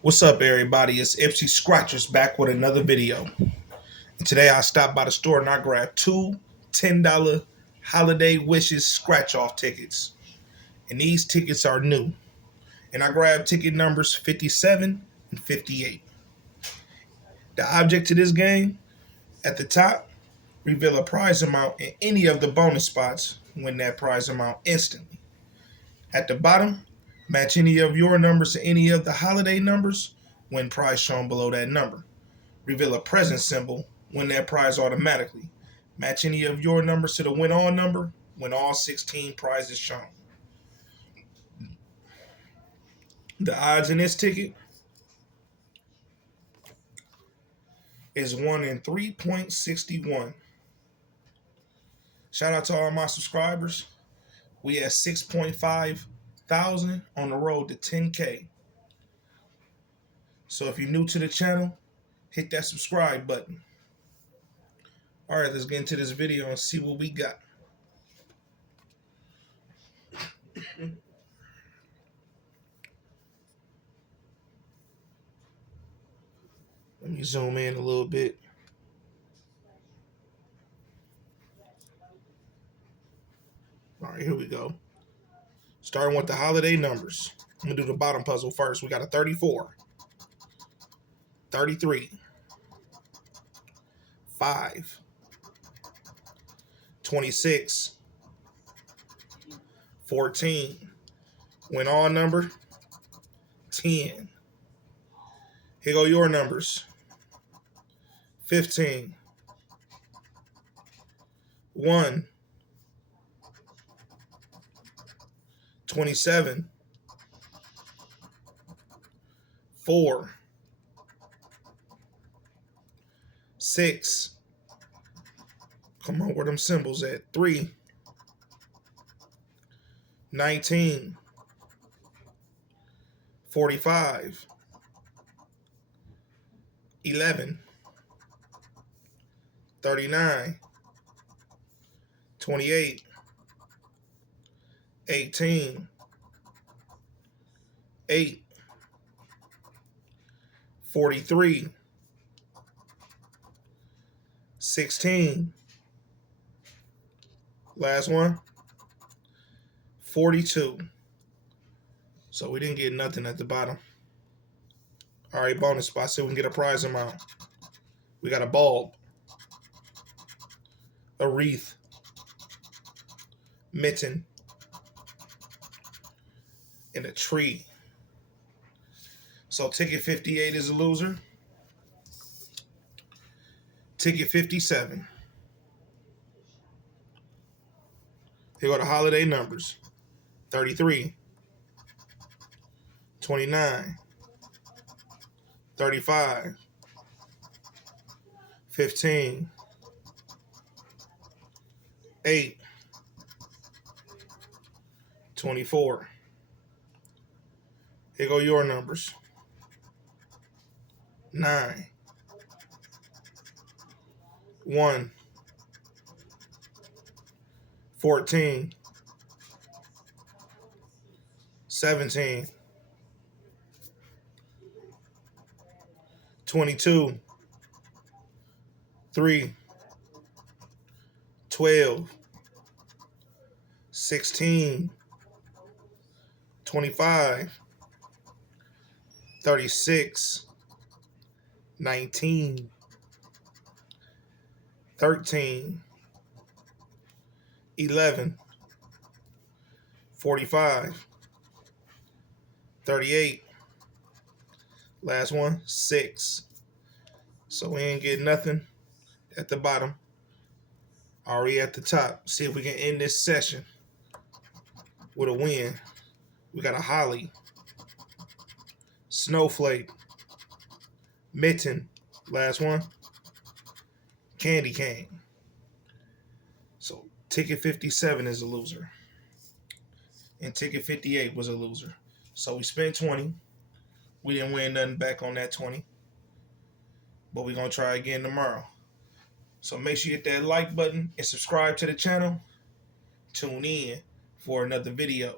What's up, everybody? It's Ipsy Scratchers back with another video. And today I stopped by the store and I grabbed two $10 Holiday Wishes scratch off tickets. And these tickets are new. And I grabbed ticket numbers 57 and 58. The object to this game, at the top, reveal a prize amount in any of the bonus spots, win that prize amount instantly. At the bottom, match any of your numbers to any of the holiday numbers, win prize shown below that number. Reveal a present symbol, win that prize automatically. Match any of your numbers to the win all number, win all 16 prizes shown. The odds in this ticket is 1 in 3.61. Shout out to all my subscribers. We at 6.5 thousand on the road to 10K. So if you're new to the channel, hit that subscribe button. All right, let's get into this video and see what we got. Let me zoom in a little bit. All right, here we go. Starting with the holiday numbers. I'm going to do the bottom puzzle first. We got a 34, 33, 5, 26, 14. Win all number, 10. Here go your numbers. 15, 1, 27, 4, 6. Come on, where them symbols at? 3, 19, 45, 11, 39, 28, 18, 8, 43, 16. Last one, 42. So we didn't get nothing at the bottom. All right, bonus spot. See if we can get a prize amount. We got a bulb, a wreath, mitten, and a tree. So ticket 58 is a loser. Ticket 57. Here go the holiday numbers. 33, 29, 35, 15, 8, 24. Here go your numbers. 9, 1, 14, 17, 22, 3, 12, 16, 25, 36, 19, 13, 11, 45, 38. Last one, 6. So we ain't getting nothing at the bottom. Already at the top. See if we can end this session with a win. We got a holly, snowflake, mitten. Last one, candy cane. So ticket 57 is a loser. And ticket 58 was a loser. So we spent 20. We didn't win nothing back on that 20. But we're going to try again tomorrow. So make sure you hit that like button and subscribe to the channel. Tune in for another video.